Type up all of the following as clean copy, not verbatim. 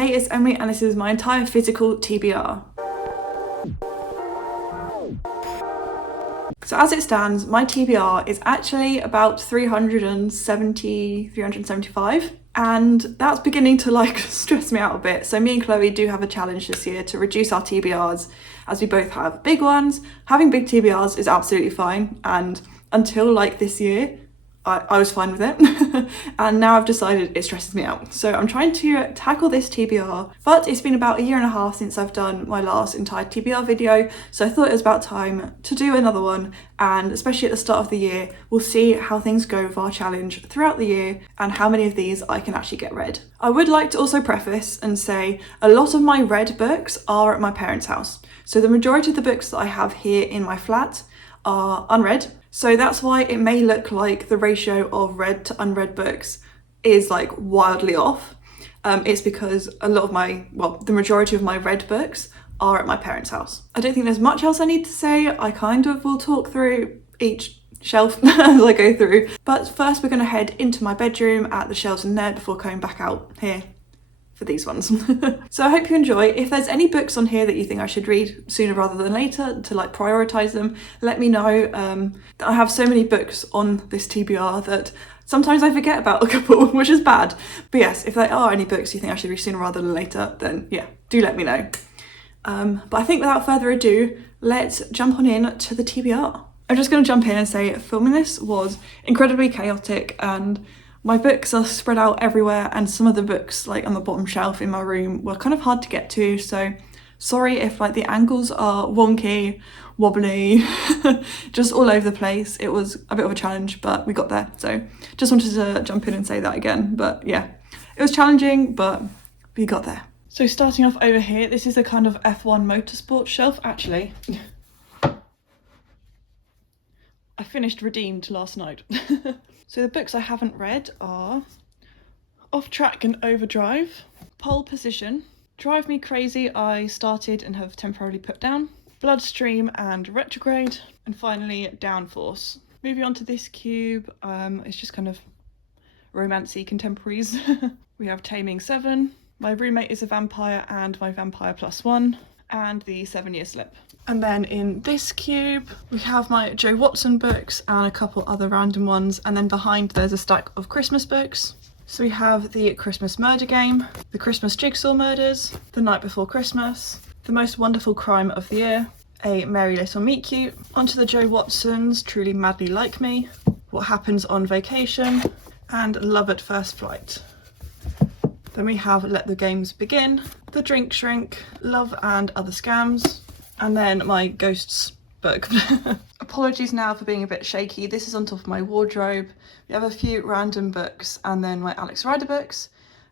Hey, it's Emily and this is my entire physical TBR. So as it stands, my TBR is actually about 375, and that's beginning to like stress me out a bit. So me and Chloe do have a challenge this year to reduce our TBRs, as we both have big ones. Having big TBRs is absolutely fine, and until like this year, I was fine with it. And now I've decided it stresses me out. So I'm trying to tackle this TBR, but it's been about a year and a half since I've done my last entire TBR video. So I thought it was about time to do another one. And especially at the start of the year, we'll see how things go with our challenge throughout the year and how many of these I can actually get read. I would like to also preface and say a lot of my read books are at my parents' house. So the majority of the books that I have here in my flat are unread. So that's why it may look like the ratio of read to unread books is like wildly off. It's because a lot of the majority of my read books are at my parents' house. I don't think there's much else I need to say. I kind of will talk through each shelf as I go through. But first we're going to head into my bedroom at the shelves in there before coming back out here for these ones. So I hope you enjoy. If there's any books on here that you think I should read sooner rather than later to like prioritize them, let me know. I have so many books on this TBR that sometimes I forget about a couple, which is bad. But yes, if there are any books you think I should read sooner rather than later, then yeah, do let me know. But I think without further ado, let's jump on in to the TBR. I'm just going to jump in and say filming this was incredibly chaotic, and my books are spread out everywhere, and some of the books like on the bottom shelf in my room were kind of hard to get to, so sorry if like the angles are wonky, wobbly, just all over the place. It was a bit of a challenge, but we got there. So just wanted to jump in and say that again. But yeah, it was challenging, but we got there. So starting off over here, this is a kind of F1 Motorsport shelf. Actually, I finished Redeemed last night. So the books I haven't read are Off Track and Overdrive, Pole Position, Drive Me Crazy I started and have temporarily put down, Bloodstream and Retrograde, and finally Downforce. Moving on to this cube, it's just kind of romancy contemporaries. We have Taming 7, My Roommate is a Vampire and My Vampire Plus One, and the 7-Year Slip. And then in this cube, we have my Joe Watson books and a couple other random ones. And then behind there's a stack of Christmas books. So we have the Christmas Murder Game, the Christmas Jigsaw Murders, The Night Before Christmas, The Most Wonderful Crime of the Year, A Merry Little Meet Cute, onto the Joe Watsons, Truly Madly Like Me, What Happens on Vacation, and Love at First Flight. Then we have Let the Games Begin, The Drink Shrink, Love and Other Scams, and then my Ghosts book. Apologies now for being a bit shaky. This is on top of my wardrobe. We have a few random books and then my Alex Rider books.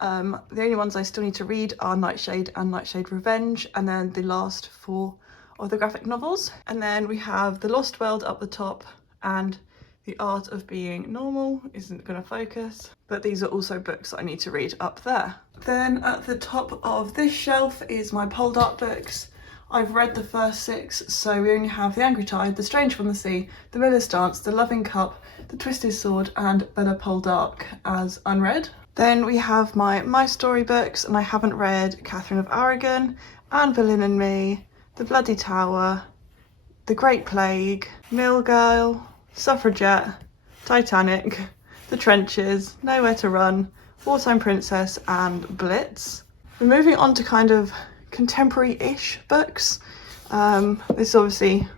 The only ones I still need to read are Nightshade and Nightshade Revenge, and then the last 4 of the graphic novels. And then we have The Lost World up the top, and The Art of Being Normal isn't going to focus, but these are also books that I need to read up there. Then at the top of this shelf is my Poldark books. I've read the first 6, so we only have The Angry Tide, The Strange from the Sea, The Miller's Dance, The Loving Cup, The Twisted Sword, and Bella Poldark as unread. Then we have my Story books, and I haven't read Catherine of Aragon, Anne Boleyn and Me, The Bloody Tower, The Great Plague, Mill Girl, Suffragette, Titanic, The Trenches, Nowhere to Run, Wartime Princess, and Blitz. We're moving on to kind of contemporary-ish books. This is obviously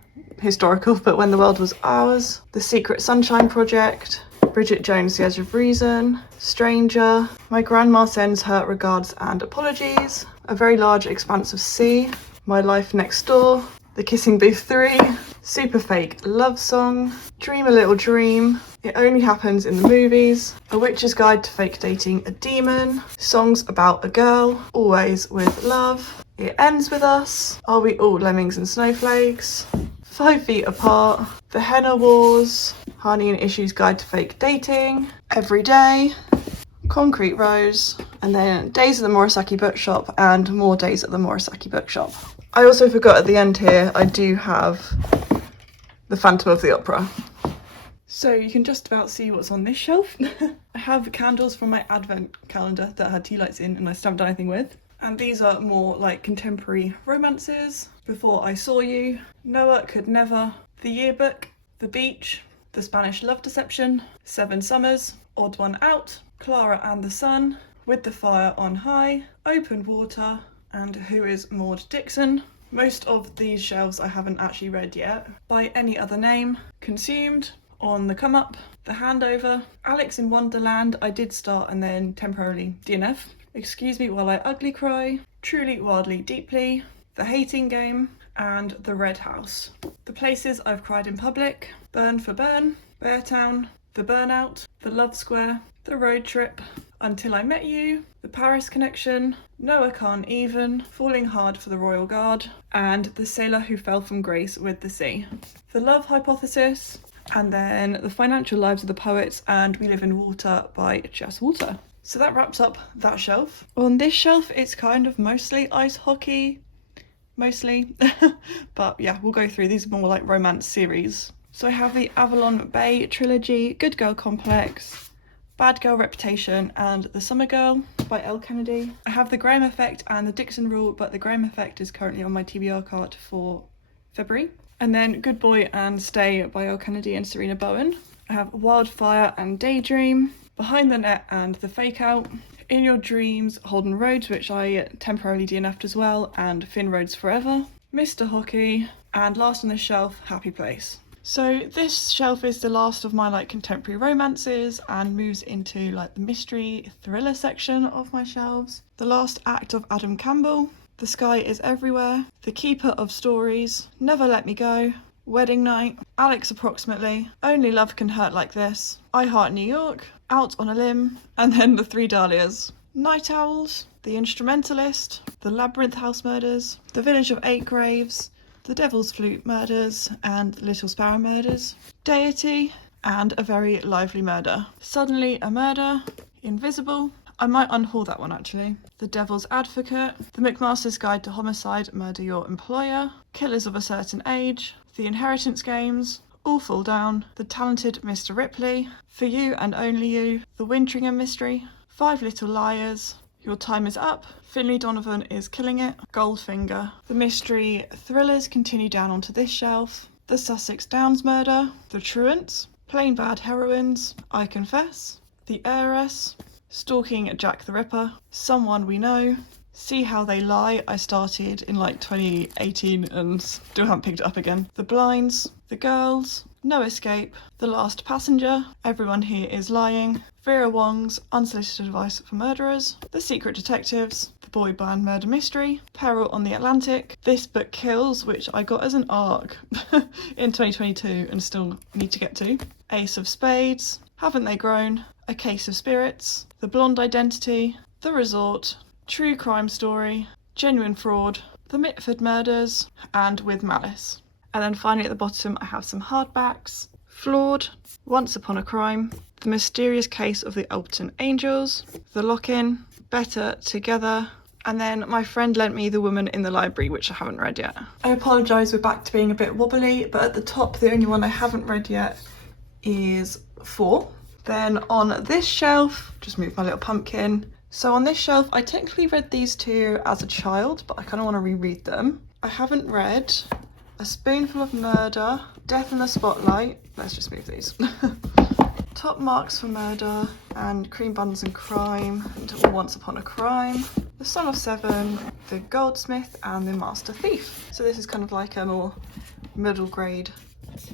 historical, but When the World Was Ours, The Secret Sunshine Project, Bridget Jones' The Edge of Reason, Stranger, My Grandma Sends Her Regards and Apologies, A Very Large Expanse of Sea, My Life Next Door, The Kissing Booth 3, Super Fake Love Song, Dream a Little Dream, It Only Happens in the Movies, A Witch's Guide to Fake Dating a Demon, Songs About a Girl, Always with Love, It Ends With Us, Are We All Lemmings and Snowflakes, 5 Feet Apart, The Henna Wars, Honey and Issue's Guide to Fake Dating, Every Day, Concrete Rose, and then Days at the Murasaki Bookshop and more Days at the Murasaki Bookshop. I also forgot at the end here, I do have The Phantom of the Opera. So you can just about see what's on this shelf. I have candles from my advent calendar that had tea lights in and I stamped anything with. And these are more like contemporary romances. Before I Saw You, Noah Could Never, The Yearbook, The Beach, The Spanish Love Deception, 7 Summers, Odd One Out, Clara and the Sun, With the Fire on High, Open Water, and Who is Maud Dixon. Most of these shelves I haven't actually read yet. By Any Other Name, Consumed, On the Come Up, The Handover, Alex in Wonderland I did start and then temporarily DNF, Excuse Me While I Ugly Cry, Truly Wildly Deeply, The Hating Game, and The Red House. The Places I've Cried in Public, Burn for Burn, Beartown, The Burnout, The Love Square, The Road Trip, Until I Met You, The Paris Connection, Noah Can't Even, Falling Hard for the Royal Guard, and The Sailor Who Fell from Grace with the Sea. The Love Hypothesis, and then The Financial Lives of the Poets and We Live in Water by Jess Walter. So that wraps up that shelf. On this shelf it's kind of mostly ice hockey, mostly, but yeah, we'll go through. These are more like romance series. So I have the Avalon Bay trilogy, Good Girl Complex, Bad Girl Reputation, and The Summer Girl by Elle Kennedy. I have The Graham Effect and The Dixon Rule, but The Graham Effect is currently on my TBR cart for February. And then Good Boy and Stay by Elle Kennedy and Serena Bowen. I have Wildfire and Daydream, Behind the Net and The Fake Out, In Your Dreams, Holden Roads, which I temporarily DNF'd as well, and Finn Roads Forever, Mr. Hockey, and last on the shelf, Happy Place. So this shelf is the last of my like contemporary romances and moves into like the mystery thriller section of my shelves. The Last Act of Adam Campbell, The Sky is Everywhere, The Keeper of Stories, Never Let Me Go, Wedding Night, Alex Approximately, Only Love Can Hurt Like This, I Heart New York, Out on a Limb, and then The Three Dahlias. Night Owls, The Instrumentalist, The Labyrinth House Murders, The Village of Eight Graves, The Devil's Flute Murders and Little Sparrow Murders, Deity, and A Very Lively Murder. Suddenly a Murder, Invisible, I might unhaul that one actually, The Devil's Advocate, The McMaster's Guide to Homicide, Murder Your Employer, Killers of a Certain Age, The Inheritance Games, All Fall Down, The Talented Mr. Ripley, For You and Only You, The Wintringham Mystery, Five Little Liars, Your Time Is Up, Finley Donovan Is Killing It, Goldfinger. The mystery thrillers continue down onto this shelf. The Sussex Downs Murder, The Truants, Plain Bad Heroines, I Confess, The Heiress, Stalking Jack the Ripper, Someone We Know, See How They Lie, I started in like 2018 and still haven't picked it up again. The Blinds, The Girls, No Escape, The Last Passenger, Everyone Here Is Lying, Vera Wong's Unsolicited Advice for Murderers, The Secret Detectives, The Boy Band Murder Mystery, Peril on the Atlantic, This Book Kills, which I got as an ARC in 2022 and still need to get to, Ace of Spades, Haven't They Grown, A Case of Spirits, The Blonde Identity, The Resort, True Crime Story, Genuine Fraud, The Mitford Murders, and With Malice. And then finally at the bottom I have some hardbacks, Flawed, Once Upon a Crime, The Mysterious Case of the Alberton Angels, The Lock-In, Better Together, and then my friend lent me The Woman in the Library, which I haven't read yet. I apologise, we're back to being a bit wobbly, but at the top the only one I haven't read yet is 4. Then on this shelf, just move my little pumpkin. So on this shelf I technically read these two as a child, but I kind of want to reread them. I haven't read A Spoonful of Murder, Death in the Spotlight, let's just move these, Top Marks for Murder, and Cream Buns and Crime, and Once Upon a Crime, The Son of Seven, The Goldsmith, and The Master Thief. So this is kind of like a more middle grade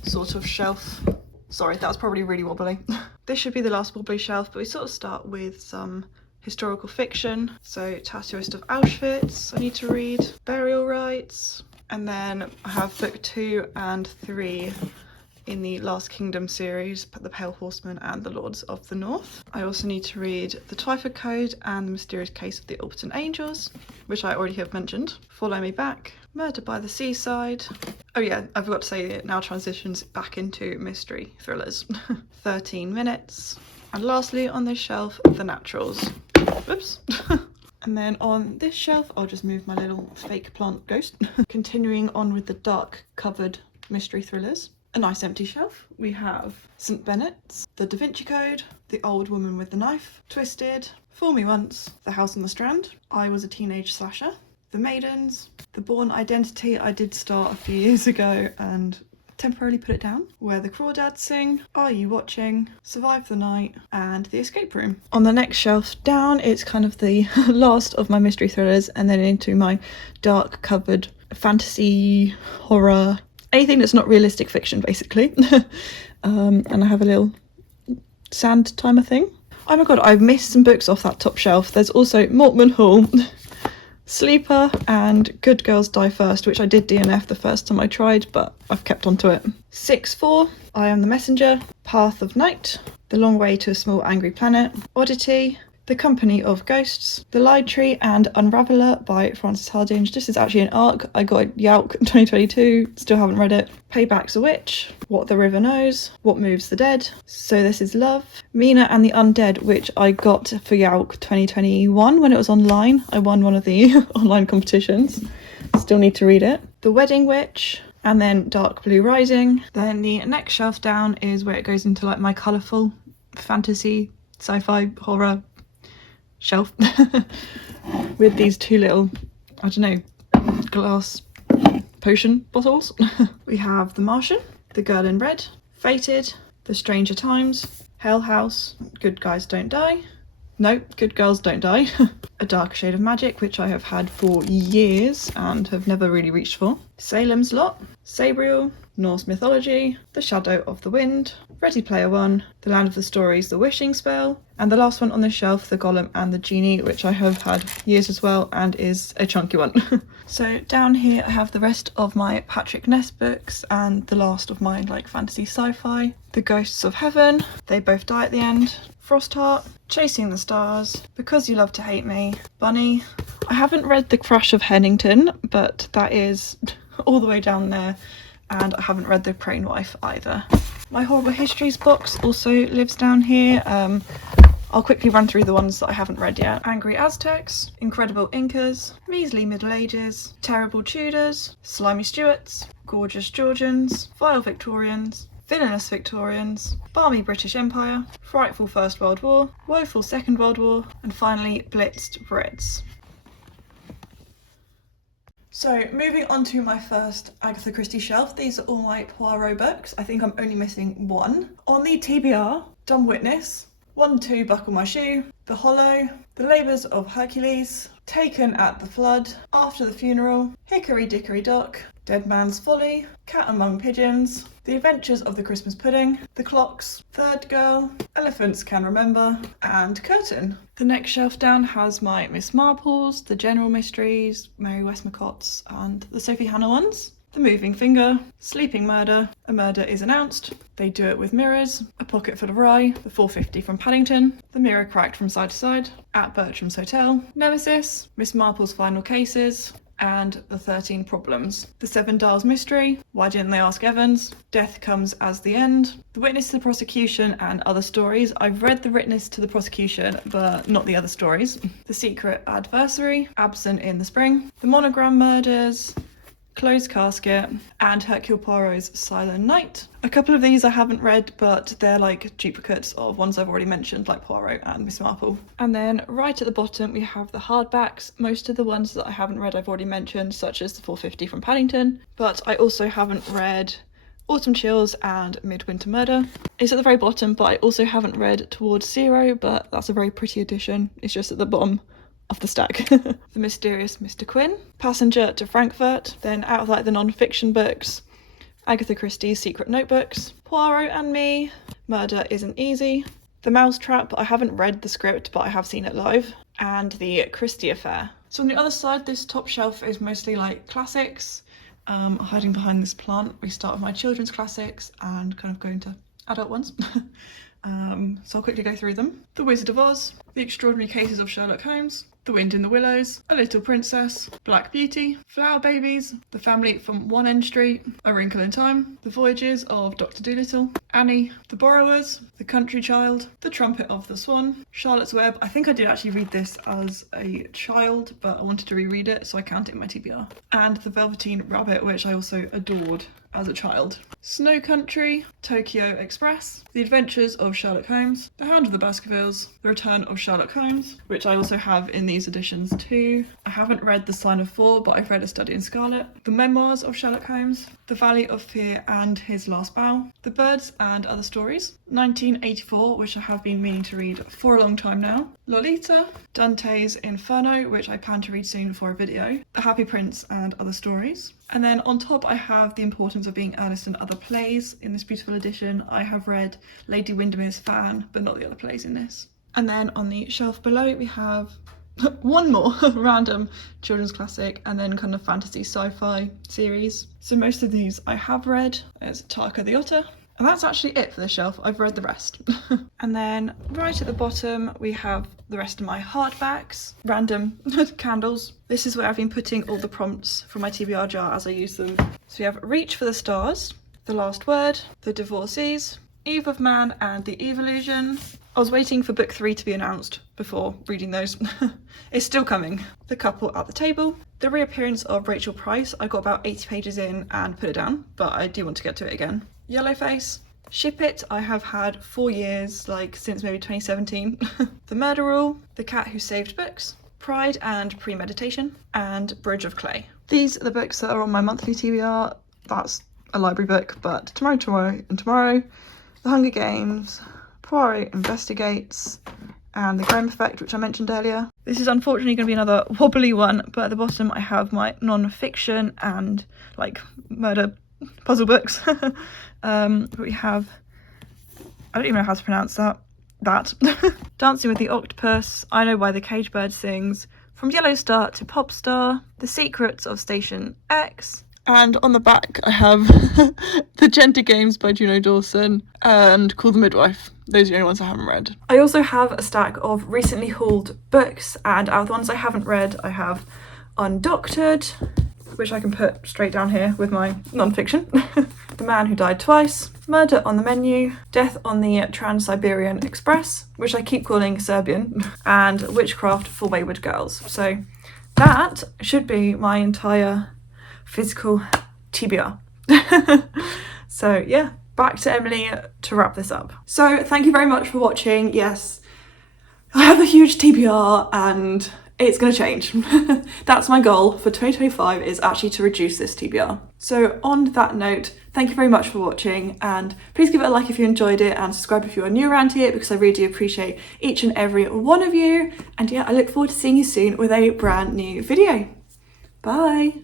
sort of shelf. Sorry, that was probably really wobbly. This should be the last wobbly shelf, but we sort of start with some historical fiction. So Tattooist of Auschwitz, I need to read, Burial Rites, and then I have book 2 and 3 in the Last Kingdom series, The Pale Horseman and The Lords of the North. I also need to read The Twyford Code and The Mysterious Case of the Alberton Angels, which I already have mentioned. Follow Me Back, Murder by the Seaside. Oh yeah, I forgot to say it now transitions back into mystery thrillers. 13 Minutes. And lastly on this shelf, The Naturals. Whoops. And then on this shelf, I'll just move my little fake plant ghost. Continuing on with the dark covered mystery thrillers. A nice empty shelf. We have St. Bennett's, The Da Vinci Code, The Old Woman with the Knife, Twisted, Fool Me Once, The House on the Strand, I Was a Teenage Slasher, The Maidens, The Bourne Identity I did start a few years ago and temporarily put it down, Where the Crawdads Sing, Are You Watching, Survive the Night, and The Escape Room. On the next shelf down, it's kind of the last of my mystery thrillers, and then into my dark cupboard fantasy, horror, anything that's not realistic fiction basically. And I have a little sand timer thing. Oh my god, I've missed some books off that top shelf. There's also Mortman Hall, Sleeper, and Good Girls Die First, which I did DNF the first time I tried, but I've kept onto it. 6-4, I Am the Messenger, Path of Night, The Long Way to a Small Angry Planet, Oddity, The Company of Ghosts, The Lied Tree, and Unraveller by Frances Hardinge. This is actually an ARC. I got it Yowk 2022, still haven't read it. Payback's a Witch, What the River Knows, What Moves the Dead, So This Is Love, Mina and the Undead, which I got for Yowk 2021 when it was online. I won one of the online competitions. Still need to read it. The Wedding Witch, and then Dark Blue Rising. Then the next shelf down is where it goes into like my colourful fantasy, sci-fi, horror shelf with these two little, I don't know, glass potion bottles. We have The Martian, The Girl in Red, Fated, The Stranger Times, Hell House, Good Guys Don't Die, no, Good Girls Don't Die, A Dark Shade of Magic, which I have had for years and have never really reached for, Salem's Lot, Sabriel, Norse Mythology, The Shadow of the Wind, Ready Player One, The Land of the Stories, The Wishing Spell, and the last one on the shelf, The Golem and the Genie, which I have had years as well and is a chunky one. So down here I have the rest of my Patrick Ness books and the last of my like fantasy sci-fi, The Ghosts of Heaven, They Both Die at the End, Frostheart, Chasing the Stars, Because You Love to Hate Me, Bunny. I haven't read The Crush of Hennington, but that is all the way down there, and I haven't read The Crane Wife either. My Horrible Histories box also lives down here. I'll quickly run through the ones that I haven't read yet. Angry Aztecs, Incredible Incas, Measly Middle Ages, Terrible Tudors, Slimy Stuarts, Gorgeous Georgians, Vile Victorians, Villainous Victorians, Balmy British Empire, Frightful First World War, Woeful Second World War, and finally Blitzed Reds. So moving on to my first Agatha Christie shelf, these are all my Poirot books. I think I'm only missing one. On the TBR, Dumb Witness, 1-2 Buckle My Shoe, The Hollow, The Labours of Hercules, Taken at the Flood, After the Funeral, Hickory Dickory Dock, Dead Man's Folly, Cat Among Pigeons, The Adventures of the Christmas Pudding, The Clocks, Third Girl, Elephants Can Remember, and Curtain. The next shelf down has my Miss Marples, The General Mysteries, Mary Westmacott's, and the Sophie Hannah ones. The Moving Finger, Sleeping Murder, A Murder is Announced, They Do It With Mirrors, A Pocket Full of Rye, The 450 from Paddington, The Mirror Cracked from Side to Side, At Bertram's Hotel, Nemesis, Miss Marple's Final Cases, and The 13 Problems. The Seven Dials Mystery, Why Didn't They Ask Evans, Death Comes as the End, The Witness to the Prosecution and Other Stories. I've read The Witness to the Prosecution, but not the other stories. The Secret Adversary, Absent in the Spring, The Monogram Murders, Closed Casket, and Hercule Poirot's Silent Night. A couple of these I haven't read, but they're like duplicates of ones I've already mentioned, like Poirot and Miss Marple. And then right at the bottom we have the hardbacks. Most of the ones that I haven't read I've already mentioned, such as the 450 from Paddington, but I also haven't read Autumn Chills and Midwinter Murder. It's at the very bottom, but I also haven't read Towards Zero, but that's a very pretty edition. It's just at the bottom of the stack. The Mysterious Mr. Quinn, Passenger to Frankfurt, then out of like the non-fiction books, Agatha Christie's Secret Notebooks, Poirot and Me, Murder Isn't Easy, The Mousetrap, I haven't read the script but I have seen it live, and The Christie Affair. So on the other side, this top shelf is mostly like classics. Hiding behind this plant, we start with my children's classics and kind of go into adult ones. So I'll quickly go through them. The Wizard of Oz, The Extraordinary Cases of Sherlock Holmes, The Wind in the Willows, A Little Princess, Black Beauty, Flower Babies, The Family from One End Street, A Wrinkle in Time, The Voyages of Dr. Dolittle, Annie, The Borrowers, The Country Child, The Trumpet of the Swan, Charlotte's Web. I think I did actually read this as a child, but I wanted to reread it, so I count it in my TBR. And The Velveteen Rabbit, which I also adored as a child. Snow Country, Tokyo Express, The Adventures of Sherlock Holmes, The Hound of the Baskervilles, The Return of Sherlock Holmes, which I also have in these editions too. I haven't read The Sign of Four, but I've read A Study in Scarlet, The Memoirs of Sherlock Holmes, The Valley of Fear and His Last Bow, The Birds and Other Stories, 1984, which I have been meaning to read for a long time now, Lolita, Dante's Inferno, which I plan to read soon for a video, The Happy Prince and Other Stories. And then on top I have The Importance of Being Earnest in Other Plays. In this beautiful edition I have read Lady Windermere's Fan, but not the other plays in this. And then on the shelf below we have one more random children's classic and then kind of fantasy sci-fi series. So most of these I have read. There's Taka the Otter. And that's actually it for the shelf. I've read the rest. And then right at the bottom we have the rest of my hardbacks, random candles. This is where I've been putting all the prompts from my TBR jar as I use them. So we have Reach for the Stars, The Last Word, The Divorcees, Eve of Man and The Evolution. I was waiting for book 3 to be announced before reading those. It's still coming. The Couple at the Table, The Reappearance of Rachel Price. I got about 80 pages in and put it down, but I do want to get to it again. Yellowface, Ship It, I have had 4 years, like since maybe 2017. The Murder Rule, The Cat Who Saved Books, Pride and Premeditation, and Bridge of Clay. These are the books that are on my monthly TBR. That's a library book, but Tomorrow, The Hunger Games, Poirot Investigates, and The Graham Effect, which I mentioned earlier. This is unfortunately going to be another wobbly one, but at the bottom I have my non-fiction and like murder puzzle books. We have, I don't even know how to pronounce that. Dancing with the Octopus, I Know Why the Cage Bird Sings, From Yellow Star to Pop Star, The Secrets of Station X. And on the back I have The Gender Games by Juno Dawson and Call the Midwife. Those are the only ones I haven't read. I also have a stack of recently hauled books, and out of the ones I haven't read I have Undoctored, which I can put straight down here with my non-fiction. The Man Who Died Twice, Murder on the Menu, Death on the Trans-Siberian Express, which I keep calling Serbian, and Witchcraft for Wayward Girls. So that should be my entire physical TBR. So yeah, back to Emily to wrap this up. So thank you very much for watching. Yes, I have a huge TBR and it's going to change. That's my goal for 2025, is actually to reduce this TBR. So on that note, thank you very much for watching, and please give it a like if you enjoyed it and subscribe if you are new around here, because I really do appreciate each and every one of you. And yeah, I look forward to seeing you soon with a brand new video. Bye.